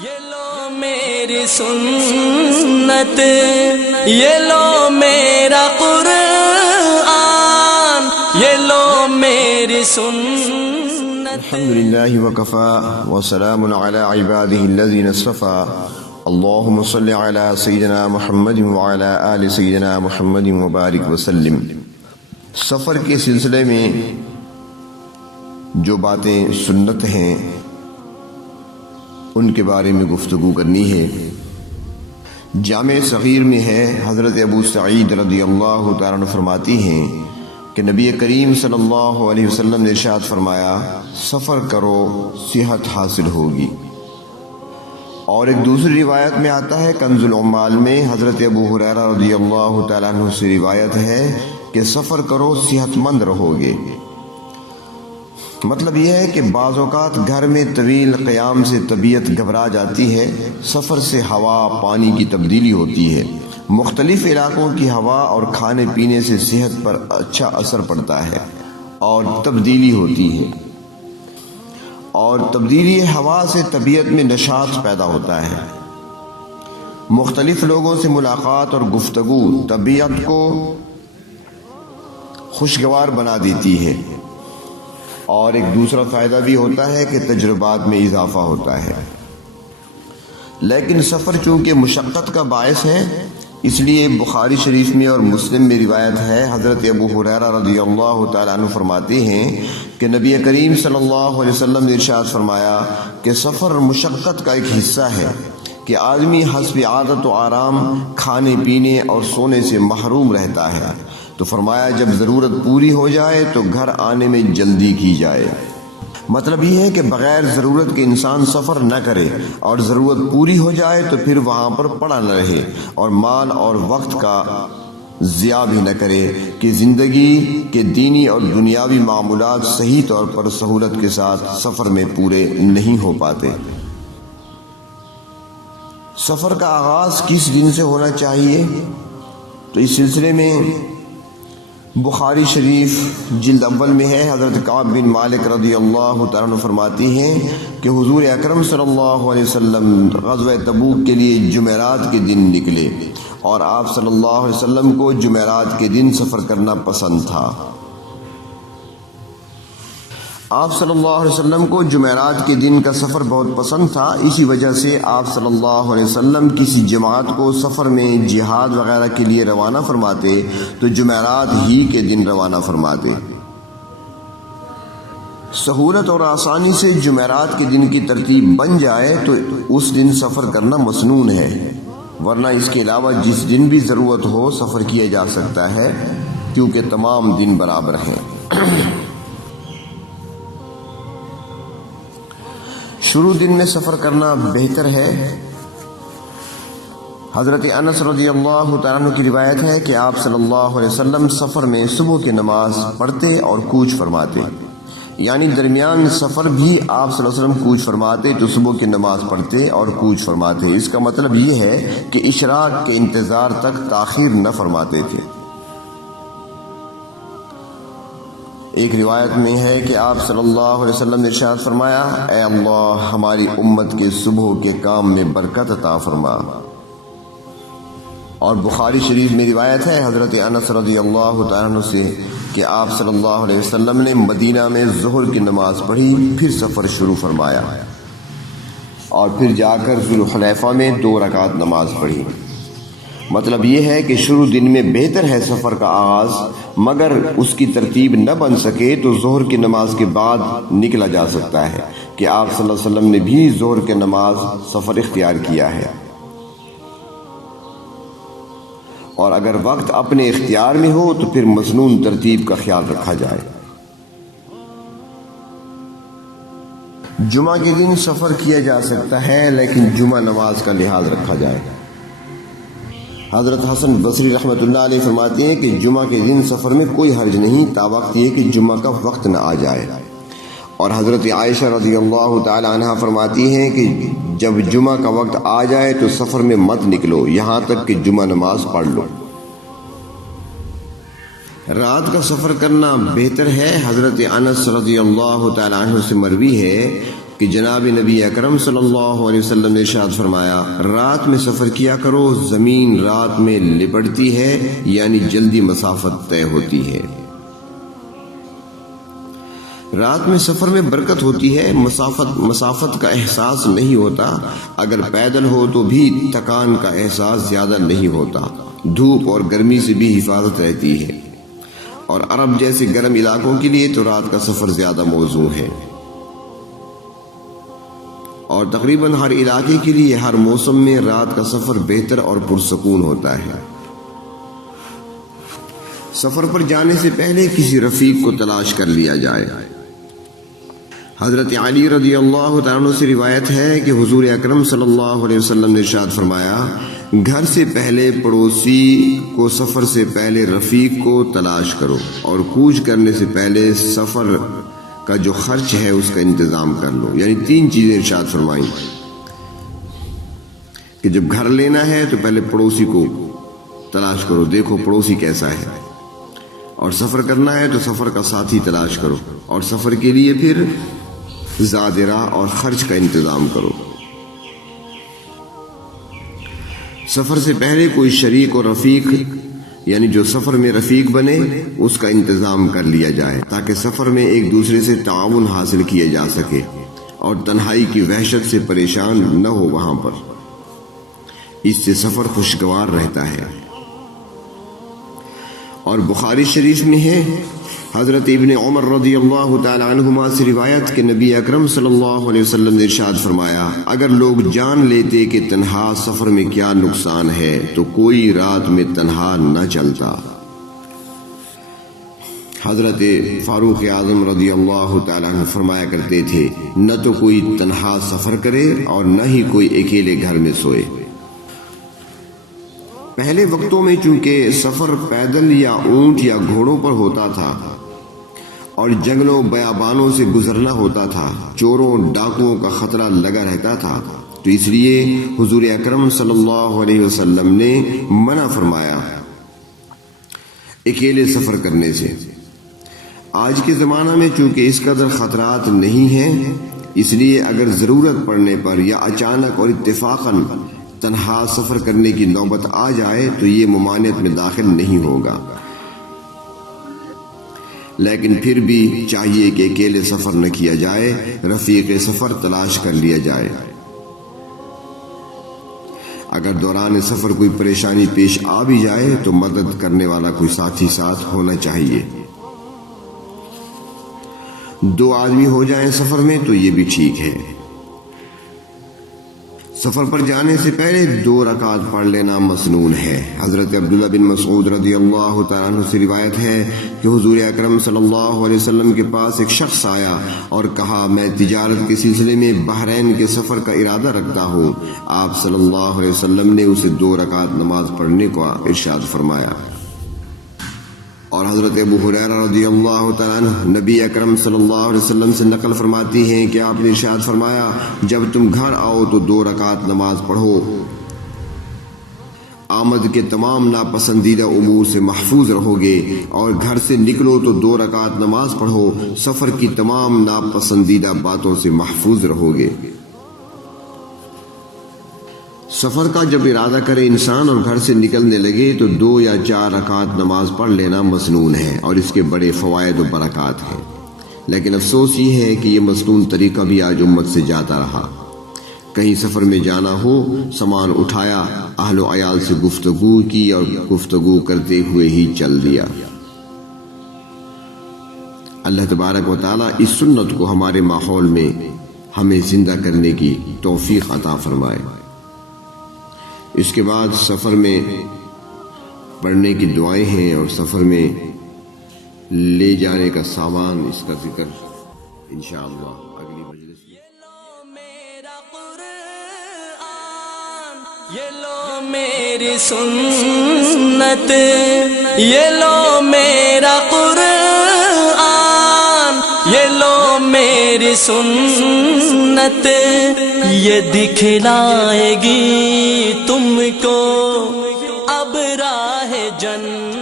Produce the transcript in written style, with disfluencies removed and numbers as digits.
یہ لو میری سنت، یہ لو میرا قرآن، یہ لو میری سنت۔ الحمدللہ وکفا وسلام علی عباده الذین اصطفى، اللہم صل علی سیدنا محمد وعلی آل سیدنا محمد وبارک وسلم۔ سفر کے سلسلے میں جو باتیں سنت ہیں ان کے بارے میں گفتگو کرنی ہے۔ جامع صغیر میں ہے، حضرت ابو سعید رضی اللہ تعالیٰ عنہ فرماتی ہیں کہ نبی کریم صلی اللہ علیہ وسلم نے ارشاد فرمایا، سفر کرو صحت حاصل ہوگی۔ اور ایک دوسری روایت میں آتا ہے، کنز العمال میں حضرت ابو ہریرہ رضی اللہ تعالیٰ عنہ سے روایت ہے کہ سفر کرو صحت مند رہو گے۔ مطلب یہ ہے کہ بعض اوقات گھر میں طویل قیام سے طبیعت گھبرا جاتی ہے، سفر سے ہوا پانی کی تبدیلی ہوتی ہے، مختلف علاقوں کی ہوا اور کھانے پینے سے صحت پر اچھا اثر پڑتا ہے اور تبدیلی ہوتی ہے، اور تبدیلی ہوا سے طبیعت میں نشاط پیدا ہوتا ہے۔ مختلف لوگوں سے ملاقات اور گفتگو طبیعت کو خوشگوار بنا دیتی ہے، اور ایک دوسرا فائدہ بھی ہوتا ہے کہ تجربات میں اضافہ ہوتا ہے۔ لیکن سفر چونکہ مشقت کا باعث ہے، اس لیے بخاری شریف میں اور مسلم میں روایت ہے، حضرت ابو ہریرہ رضی اللہ تعالیٰ عنہ فرماتے ہیں کہ نبی کریم صلی اللہ علیہ وسلم نے ارشاد فرمایا کہ سفر مشقت کا ایک حصہ ہے کہ آدمی حسب عادت و آرام کھانے پینے اور سونے سے محروم رہتا ہے، تو فرمایا جب ضرورت پوری ہو جائے تو گھر آنے میں جلدی کی جائے۔ مطلب یہ ہے کہ بغیر ضرورت کے انسان سفر نہ کرے، اور ضرورت پوری ہو جائے تو پھر وہاں پر پڑا نہ رہے، اور مال اور وقت کا ضیاع بھی نہ کرے کہ زندگی کے دینی اور دنیاوی معمولات صحیح طور پر سہولت کے ساتھ سفر میں پورے نہیں ہو پاتے۔ سفر کا آغاز کس دن سے ہونا چاہیے؟ تو اس سلسلے میں بخاری شریف جلد اول میں ہے، حضرت کعب بن مالک رضی اللہ تعالیٰ عنہ فرماتی ہیں کہ حضور اکرم صلی اللہ علیہ وسلم غزوہ تبوک کے لیے جمعرات کے دن نکلے، اور آپ صلی اللہ علیہ وسلم کو جمعرات کے دن سفر کرنا پسند تھا۔ آپ صلی اللہ علیہ وسلم کو جمعرات کے دن کا سفر بہت پسند تھا، اسی وجہ سے آپ صلی اللہ علیہ وسلم کسی جماعت کو سفر میں جہاد وغیرہ کے لیے روانہ فرماتے تو جمعرات ہی کے دن روانہ فرماتے۔ سہولت اور آسانی سے جمعرات کے دن کی ترتیب بن جائے تو اس دن سفر کرنا مسنون ہے، ورنہ اس کے علاوہ جس دن بھی ضرورت ہو سفر کیا جا سکتا ہے، کیونکہ تمام دن برابر ہیں۔ شروع دن میں سفر کرنا بہتر ہے۔ حضرت انس رضی اللہ تعالیٰ عنہ کی روایت ہے کہ آپ صلی اللہ علیہ وسلم سفر میں صبح کی نماز پڑھتے اور کوچ فرماتے، یعنی درمیان سفر بھی آپ صلی اللہ علیہ وسلم کوچ فرماتے تو صبح کی نماز پڑھتے اور کوچ فرماتے۔ اس کا مطلب یہ ہے کہ اشراق کے انتظار تک تاخیر نہ فرماتے تھے۔ ایک روایت میں ہے کہ آپ صلی اللہ علیہ وسلم نے ارشاد فرمایا، اے اللہ ہماری امت کے صبح کے کام میں برکت عطا فرما۔ اور بخاری شریف میں روایت ہے حضرت انس رضی اللہ تعالیٰ عنہ سے کہ آپ صلی اللہ علیہ وسلم نے مدینہ میں ظہر کی نماز پڑھی، پھر سفر شروع فرمایا، اور پھر جا کر ذوالحلیفہ میں 2 رکعت نماز پڑھی۔ مطلب یہ ہے کہ شروع دن میں بہتر ہے سفر کا آغاز، مگر اس کی ترتیب نہ بن سکے تو ظہر کی نماز کے بعد نکلا جا سکتا ہے کہ آپ صلی اللہ علیہ وسلم نے بھی ظہر کی نماز سفر اختیار کیا ہے، اور اگر وقت اپنے اختیار میں ہو تو پھر مسنون ترتیب کا خیال رکھا جائے۔ جمعہ کے دن سفر کیا جا سکتا ہے، لیکن جمعہ نماز کا لحاظ رکھا جائے۔ حضرت حسن بصری رحمۃ اللہ علیہ فرماتے ہیں کہ جمعہ کے دن سفر میں کوئی حرج نہیں، تاوقت یہ کہ جمعہ کا وقت نہ آ جائے۔ اور حضرت عائشہ رضی اللہ تعالی عنہا فرماتی ہیں کہ جب جمعہ کا وقت آ جائے تو سفر میں مت نکلو یہاں تک کہ جمعہ نماز پڑھ لو۔ رات کا سفر کرنا بہتر ہے۔ حضرت انس رضی اللہ تعالی عنہ سے مروی ہے کہ جناب نبی اکرم صلی اللہ علیہ وسلم نے ارشاد فرمایا، رات میں سفر کیا کرو، زمین رات میں لپٹتی ہے، یعنی جلدی مسافت طے ہوتی ہے۔ رات میں سفر میں برکت ہوتی ہے، مسافت کا احساس نہیں ہوتا، اگر پیدل ہو تو بھی تکان کا احساس زیادہ نہیں ہوتا، دھوپ اور گرمی سے بھی حفاظت رہتی ہے، اور عرب جیسے گرم علاقوں کے لیے تو رات کا سفر زیادہ موزوں ہے، اور تقریباً ہر علاقے کے لیے ہر موسم میں رات کا سفر بہتر اور پرسکون ہوتا ہے۔ سفر پر جانے سے پہلے کسی رفیق کو تلاش کر لیا جائے۔ حضرت علی رضی اللہ تعالیٰ عنہ سے روایت ہے کہ حضور اکرم صلی اللہ علیہ وسلم نے ارشاد فرمایا، گھر سے پہلے پڑوسی کو، سفر سے پہلے رفیق کو تلاش کرو، اور کوچ کرنے سے پہلے سفر کا جو خرچ ہے اس کا انتظام کر لو۔ یعنی 3 چیزیں ارشاد فرمائیں کہ جب گھر لینا ہے تو پہلے پڑوسی کو تلاش کرو، دیکھو پڑوسی کیسا ہے، اور سفر کرنا ہے تو سفر کا ساتھی تلاش کرو، اور سفر کے لیے پھر زاد راہ اور خرچ کا انتظام کرو۔ سفر سے پہلے کوئی شریک اور رفیق، یعنی جو سفر میں رفیق بنے، اس کا انتظام کر لیا جائے، تاکہ سفر میں ایک دوسرے سے تعاون حاصل کیا جا سکے اور تنہائی کی وحشت سے پریشان نہ ہو وہاں پر، اس سے سفر خوشگوار رہتا ہے۔ اور بخاری شریف میں ہے، حضرت ابن عمر رضی اللہ تعالی عنہما سے روایت کہ نبی اکرم صلی اللہ علیہ وسلم نے ارشاد فرمایا، اگر لوگ جان لیتے کہ تنہا سفر میں کیا نقصان ہے تو کوئی رات میں تنہا نہ چلتا۔ حضرت فاروق اعظم رضی اللہ تعالی عنہ فرمایا کرتے تھے، نہ تو کوئی تنہا سفر کرے اور نہ ہی کوئی اکیلے گھر میں سوئے۔ پہلے وقتوں میں چونکہ سفر پیدل یا اونٹ یا گھوڑوں پر ہوتا تھا اور جنگلوں بیابانوں سے گزرنا ہوتا تھا، چوروں ڈاکوؤں کا خطرہ لگا رہتا تھا، تو اس لیے حضور اکرم صلی اللہ علیہ وسلم نے منع فرمایا اکیلے سفر کرنے سے۔ آج کے زمانہ میں چونکہ اس قدر خطرات نہیں ہیں، اس لیے اگر ضرورت پڑنے پر یا اچانک اور اتفاقاً تنہا سفر کرنے کی نوبت آ جائے تو یہ ممانعت میں داخل نہیں ہوگا، لیکن پھر بھی چاہیے کہ اکیلے سفر نہ کیا جائے، رفیق سفر تلاش کر لیا جائے۔ اگر دوران سفر کوئی پریشانی پیش آ بھی جائے تو مدد کرنے والا کوئی ساتھی ساتھ ہونا چاہیے۔ 2 آدمی ہو جائیں سفر میں تو یہ بھی ٹھیک ہے۔ سفر پر جانے سے پہلے 2 رکعت پڑھ لینا مسنون ہے۔ حضرت عبداللہ بن مسعود رضی اللہ تعالیٰ عنہ سے روایت ہے کہ حضور اکرم صلی اللہ علیہ وسلم کے پاس ایک شخص آیا اور کہا، میں تجارت کے سلسلے میں بحرین کے سفر کا ارادہ رکھتا ہوں۔ آپ صلی اللہ علیہ وسلم نے اسے 2 رکعت نماز پڑھنے کو ارشاد فرمایا۔ اور حضرت ابو ہریرہ رضی اللہ تعالیٰ عنہ نبی اکرم صلی اللہ علیہ وسلم سے نقل فرماتی ہیں کہ آپ نے ارشاد فرمایا، جب تم گھر آؤ تو 2 رکعت نماز پڑھو، آمد کے تمام ناپسندیدہ امور سے محفوظ رہو گے، اور گھر سے نکلو تو 2 رکعت نماز پڑھو، سفر کی تمام ناپسندیدہ باتوں سے محفوظ رہو گے۔ سفر کا جب ارادہ کرے انسان اور گھر سے نکلنے لگے تو 2 یا 4 رکعت نماز پڑھ لینا مسنون ہے، اور اس کے بڑے فوائد و برکات ہیں۔ لیکن افسوس یہ ہے کہ یہ مسنون طریقہ بھی آج امت سے جاتا رہا۔ کہیں سفر میں جانا ہو، سامان اٹھایا، اہل و عیال سے گفتگو کی اور گفتگو کرتے ہوئے ہی چل دیا۔ اللہ تبارک و تعالیٰ اس سنت کو ہمارے ماحول میں ہمیں زندہ کرنے کی توفیق عطا فرمائے۔ اس کے بعد سفر میں پڑھنے کی دعائیں ہیں، اور سفر میں لے جانے کا سامان، اس کا ذکر انشاءاللہ اگلی مجلس میں۔ یہ لو میری سنت، یہ لو میرا قرآن، یہ لو میری سنت، یہ دکھلائے گی تم کو اب راہ جنت۔